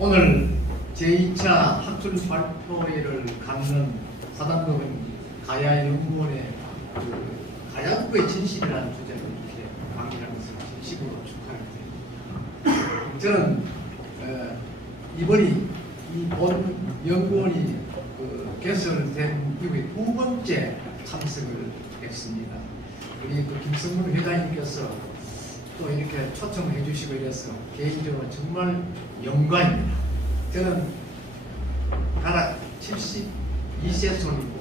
오늘 제2차 학술 발표회를 갖는 사단법인 가야연구원의 가야국의 진실이라는 주제로 이렇게 강의하는 것을 진심으로 축하합니다. 저는 이번이 이 본 연구원이 개설된 이후에 두 번째 참석을 했습니다. 우리 김성문 회장님께서 또 이렇게 초청해 주시고 이래서 개인적으로 정말 영광입니다. 저는 가락 72세 손이고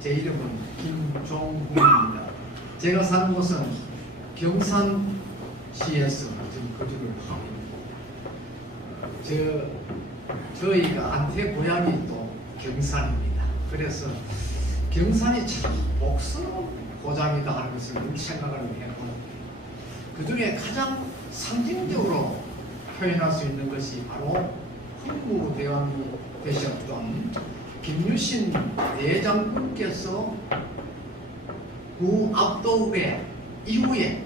제 이름은 김종훈입니다. 제가 사는 곳은 경산시에서 지금 거주를 하고 있습니다. 저희가 안태 고향이 또 경산입니다. 그래서 경산이 참 복스러운 고장이다 하는 것을 늘 생각을 해보는데 그 중에 가장 상징적으로 표현할 수 있는 것이 바로 흥무대왕이 되셨던 김유신 대장군께서 구압도의 이후에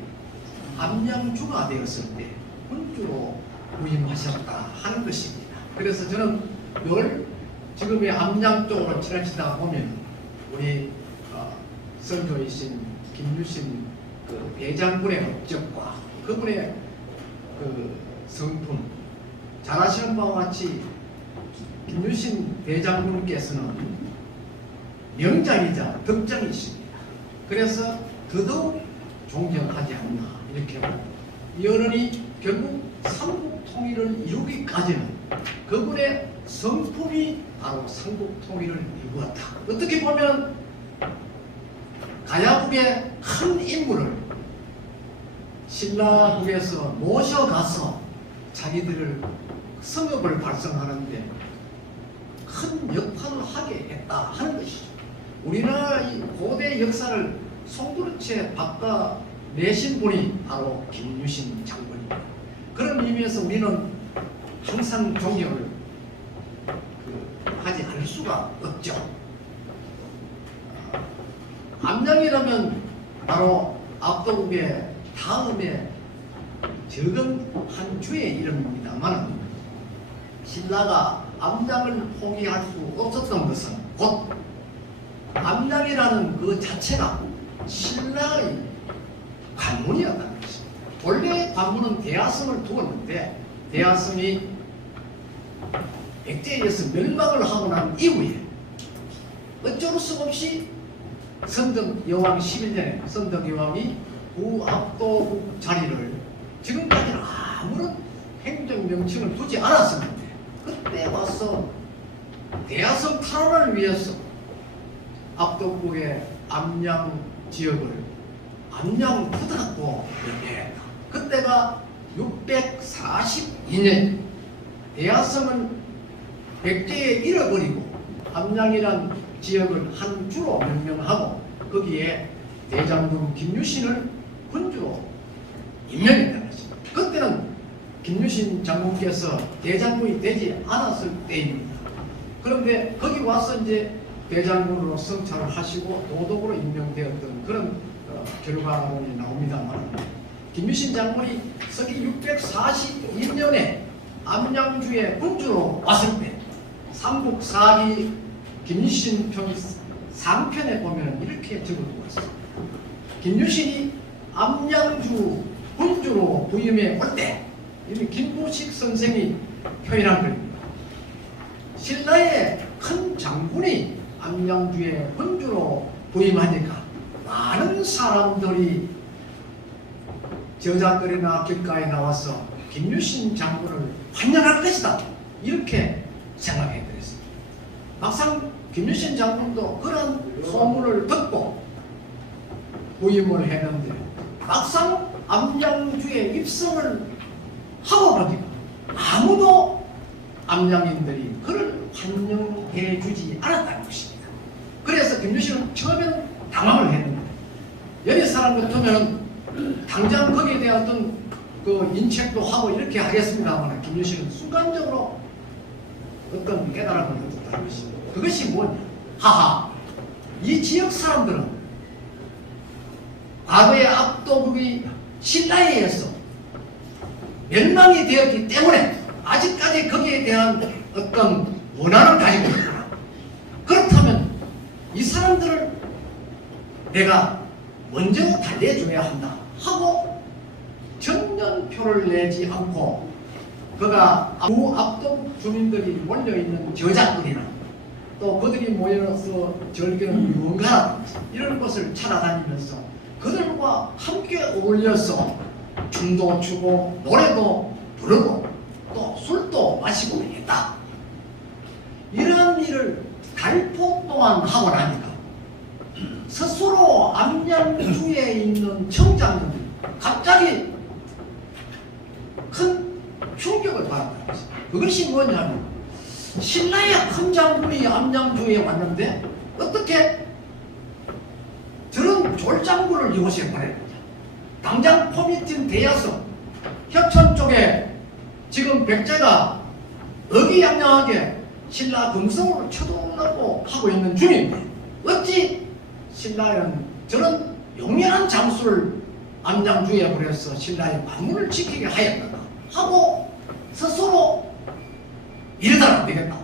암양주가 되었을 때 군주로 부임하셨다 하는 것입니다. 그래서 저는 늘 지금의 암양 쪽으로 지나치다 보면 우리 선조이신 김유신 대장군의 업적과 그분의 성품, 잘 아시는 바와 같이 김유신 대장군께서는 명장이자 덕장이십니다. 그래서 더더욱 존경하지 않나 이렇게 보고 이 어른이 결국 삼국 통일을 이루기까지는 그분의 성품이 바로 삼국 통일을 이루었다. 어떻게 보면 가야국의 큰 인물을 신라국에서 모셔가서 자기들을 성읍을 발성하는데 큰 역할을 하게 했다 하는 것이죠. 우리나라 이 고대 역사를 송두리째 바꿔내신 분이 바로 김유신 장군입니다. 그런 의미에서 우리는 항상 존경을 하지 않을 수가 없죠. 암양이라면 바로 압도국의 다음에 적은 한 주의 이름입니다만 신라가 암양을 포기할 수 없었던 것은 곧 암양이라는 그 자체가 신라의 관문이었다는 것입니다. 원래 관문은 대하성을 두었는데 대하성이 백제에 의해서 멸망을 하고 난 이후에 어쩔 수 없이 선덕 여왕 11년에 선덕 여왕이 구압도국 자리를 지금까지는 아무런 행정명칭을 두지 않았었는데 그때 와서 대하성 탈환을 위해서 압도국의 암양 지역을 암양 부탁고 열매했다. 그때가 642년 대하성은 백제에 잃어버리고 암양이란 지역을 한 주로 명명하고 거기에 대장군 김유신을 군주로 임명했다는 것입니다. 그때는 김유신 장군께서 대장군이 되지 않았을 때입니다. 그런데 거기 와서 이제 대장군으로 성찰을 하시고 도독으로 임명되었던 그런 결과론이 나옵니다만 김유신 장군이 서기 642년에 암양주의 군주로 왔을 때 삼국사기 김유신 편 3편에 보면 이렇게 적어두고 있습니다. 김유신이 암양주 군주로 부임해 올 때 이미 김부식 선생이 표현한 겁니다. 신라의 큰 장군이 암양주의 군주로 부임하니까 많은 사람들이 저작거리나 길가에 나와서 김유신 장군을 환영할 것이다 이렇게 생각해 드렸습니다. 막상 김유신 장군도 그런 소문을 듣고 부임을 했는데 막상 암양주에 입성을 하고 보니까 아무도 암양인들이 그를 환영해 주지 않았다는 것입니다. 그래서 김유신은 처음에는 당황을 했는데 여러 사람 같으면 당장 거기에 대한 어떤 그 인책도 하고 이렇게 하겠습니다만 김유신은 순간적으로 어떤 깨달음을 얻었다는 것입니다. 그것이 뭐냐? 하하, 이 지역 사람들은 과거의 압도국이 신라에 의해서 멸망이 되었기 때문에 아직까지 거기에 대한 어떤 원한을 가지고 있구나. 그렇다면 이 사람들을 내가 먼저 달래줘야 한다 하고 전년표를 내지 않고 그가 앞동 주민들이 몰려있는 저작거리나 또 그들이 모여서 즐기는 유흥가라든지 이런 것을 찾아다니면서 그들과 함께 어울려서 춤도 추고 노래도 부르고 또 술도 마시고 했다. 이런 일을 달포 동안 하고 나니까 스스로 암양주에 있는 청장들이 갑자기 큰 충격을 받았다는 것입니다. 그것이 뭐냐면 신라의 큰 장군이 암양주에 왔는데 어떻게 저런 졸장군을 이곳에 보냈느냐. 당장 포미팀 대야성 협천 쪽에 지금 백제가 의기양양하게 신라 금성으로 쳐들어오려고 하고 있는 중인데 어찌 신라는 저런 용맹한 장수를 암양주에 보내서 신라의 만물을 지키게 하였는가 하고 스스로 이러다가 안 되겠다.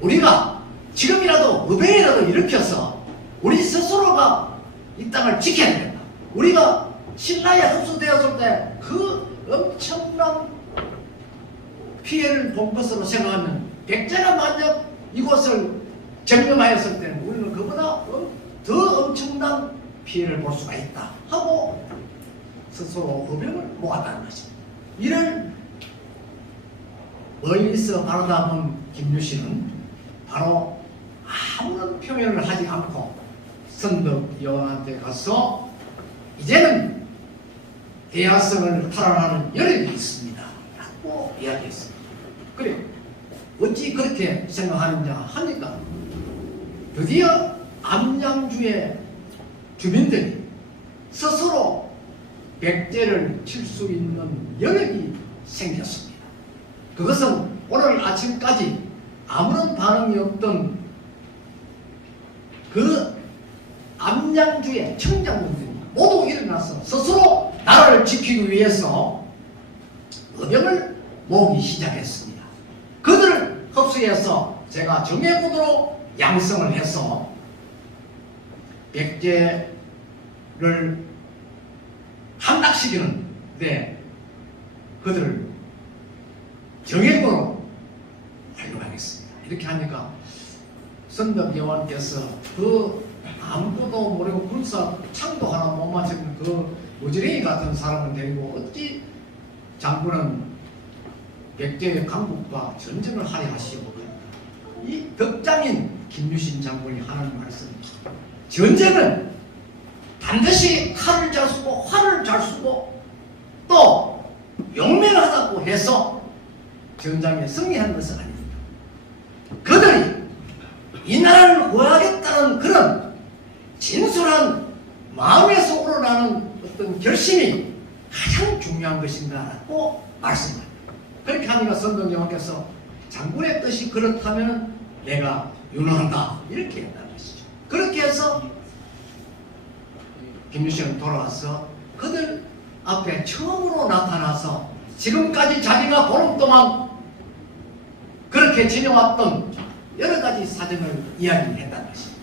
우리가 지금이라도 의병이라도 일으켜서 우리 스스로가 이 땅을 지켜야 된다. 우리가 신라에 흡수되었을 때 그 엄청난 피해를 본 것으로 생각하면 백제가 만약 이곳을 점령하였을 때는 우리는 그보다 더 엄청난 피해를 볼 수가 있다 하고 스스로 의병을 모았다는 것입니다. 이를 멀리서 바라다본 김유신은 바로 아무런 표현을 하지 않고 선덕 여왕한테 가서 이제는 대야성을 탈환하는 여력이 있습니다 라고 이야기했습니다. 그래 어찌 그렇게 생각하느냐 하니까 드디어 암양주의 주민들이 스스로 백제를 칠 수 있는 여력이 생겼습니다. 그것은 오늘 아침까지 아무런 반응이 없던 그 암양주의 청장군들이 모두 일어나서 스스로 나라를 지키기 위해서 의병을 모으기 시작했습니다. 그들을 흡수해서 제가 정예군으로 양성을 해서 백제를 함락시키는데 그들을 정예군으로 활용하겠습니다. 이렇게 하니까 선덕 여왕께서 그 아무것도 모르고 군사 창도 하나 못 맞추는 그 무지랭이 같은 사람을 데리고 어찌 장군은 백제의 강국과 전쟁을 하려 하시오. 이 덕장인 김유신 장군이 하는 말씀입니다. 전쟁은 반드시 칼을 잘 쓰고 활을 잘 쓰고 또 용맹하다고 해서 전장에 승리하는 것은 아닙니다. 그들이 이 나라를 구하겠다는 그런 진솔한 마음에서 우러나는 어떤 결심이 가장 중요한 것인가라고 말씀합니다. 그렇게 하니까 선덕여왕께서 장군의 뜻이 그렇다면 내가 윤호한다 이렇게 했다는 것이죠. 그렇게 해서 김유신은 돌아와서 그들 앞에 처음으로 나타나서 지금까지 자기가 보름 동안 그렇게 지내왔던 여러 가지 사정을 이야기했다는 것입니다.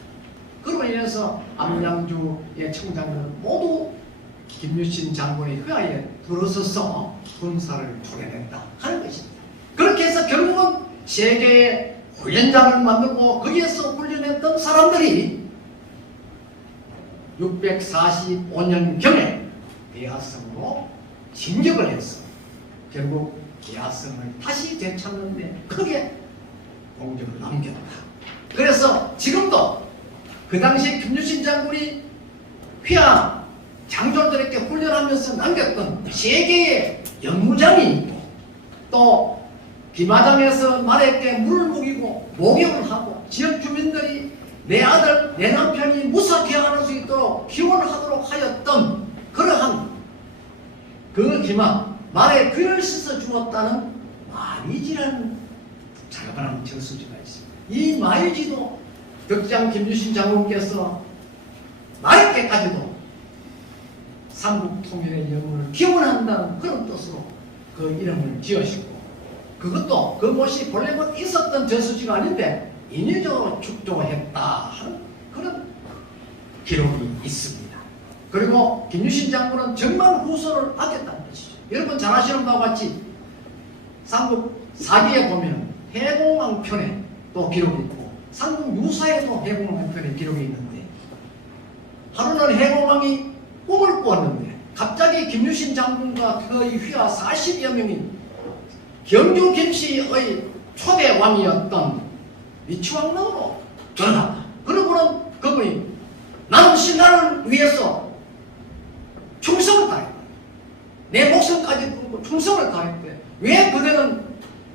그로 인해서 암양주의 청장들은 모두 김유신 장군의 회하에 들어서서 군사를 초래했다 하는 것입니다. 그렇게 해서 결국은 세계의 훈련장을 만들고 거기에서 훈련했던 사람들이 645년경에 대하성으로 진격을 해서 결국 대하성을 다시 되찾는데 크게 공적을 남겼다. 그래서 지금도 그 당시 김유신 장군이 휘하 장졸들에게 훈련하면서 남겼던 세 개의 연무장이 있고 또 기마장에서 말에게 물을 먹이고 목욕을 하고 지역 주민들이 내 아들 내 남편이 무사귀환할 수 있도록 기원을 하도록 하였던 그러한 그 기마 말에 귀를 씻어 주었다는 마이지라는 자그마한 저수지가 있습니다. 이 마이지도 덕장 김유신 장군께서 말에게까지도 삼국 통일의 영혼을 기원한다는 그런 뜻으로 그 이름을 지으시고 그것도 그 못이 본래는 있었던 저수지가 아닌데 인위적으로 축조했다 하는 그런 기록이 있습니다. 그리고 김유신 장군은 정말 후손을 아꼈다는 것이죠. 여러분 잘 아시는 바와 같이 삼국 사기에 보면 해공왕 편에 또 기록이 있고 삼국 유사에도 해공왕 편에 기록이 있는데 하루는 해공왕이 꿈을 꾸었는데 갑자기 김유신 장군과 그의 휘하 40여 명이 경주 김씨의 초대 왕이었던 위치왕릉으로 들어갔다. 그러고는 그분이 나는 신라를 위해서 충성을 다했다. 내 목숨까지 끊고 충성을 다했대. 왜 그대는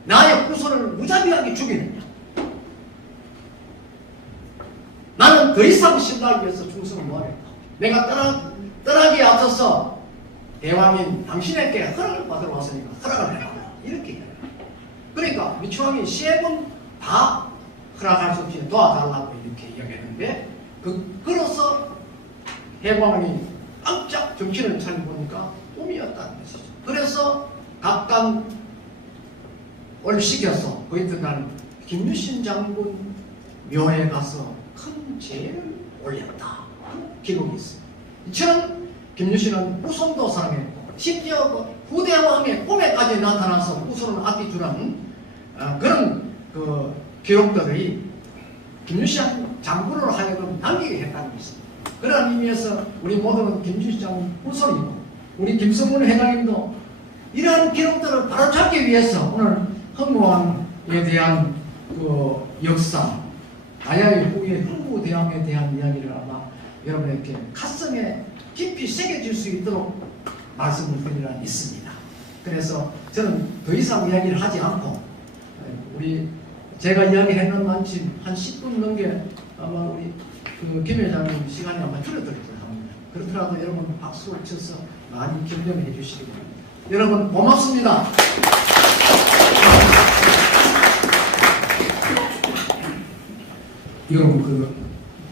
나의 후손을 무자비하게 죽이느냐? 나는 더 이상 신라를 위해서 충성을 못하겠다. 내가 떠나기에 앞서서 대왕인 당신에게 허락을 받으러 왔으니까 허락을 해라. 이렇게 해요. 그러니까 위치왕이 3번 다 허락할 수 없이 도와달라고 이렇게 이야기했는데 그로서 해광이 깜짝 정신을 차려보니까 꿈이었다는 것이죠. 그래서 각각을 시켜서 그 이튿날 김유신 장군 묘에 가서 큰 제를 올렸다. 기록이 있습니다. 이처럼 김유신은 후손도 사랑했고 심지어 그 후대 왕의 꿈에까지 나타나서 후손을 아껴주는 그런 그 기록들이 김유신 장군으로 하여금 남기게 했다는 것입니다. 그런 의미에서 우리 모두는 김유신 장군 후손이고 우리 김성문 회장님도 이러한 기록들을 바로잡기 위해서 오늘 흥무왕에 대한 그 역사, 가야의 후의 흥무대왕에 대한 이야기를 아마 여러분에게 가슴에 깊이 새겨질 수 있도록 말씀을 드리려 있습니다. 그래서 저는 더 이상 이야기를 하지 않고 제가 이야기했는 만큼 한 10분 넘게 아마 우리 김 회장님 시간이 아마 줄어들 듯 합니다. 그렇더라도 여러분 박수를 쳐서 많이 격려해 주시기 바랍니다. 여러분 고맙습니다. 여러분 그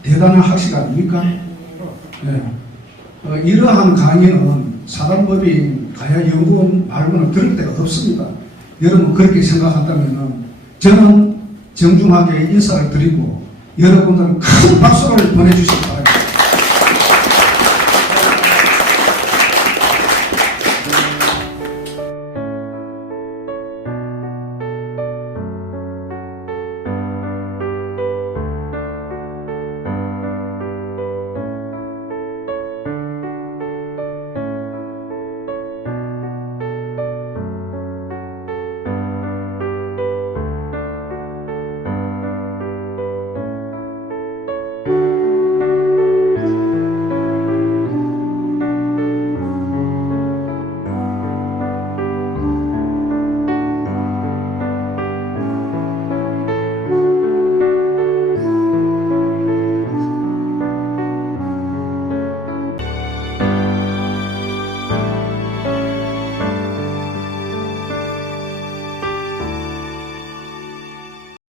대단한 학식 아닙니까? 네. 이러한 강의는 사단법인 가야연구원 말고는 들을 데가 없습니다. 여러분 그렇게 생각한다면 저는 정중하게 인사를 드리고 여러분들은 큰 박수를 보내주십니다.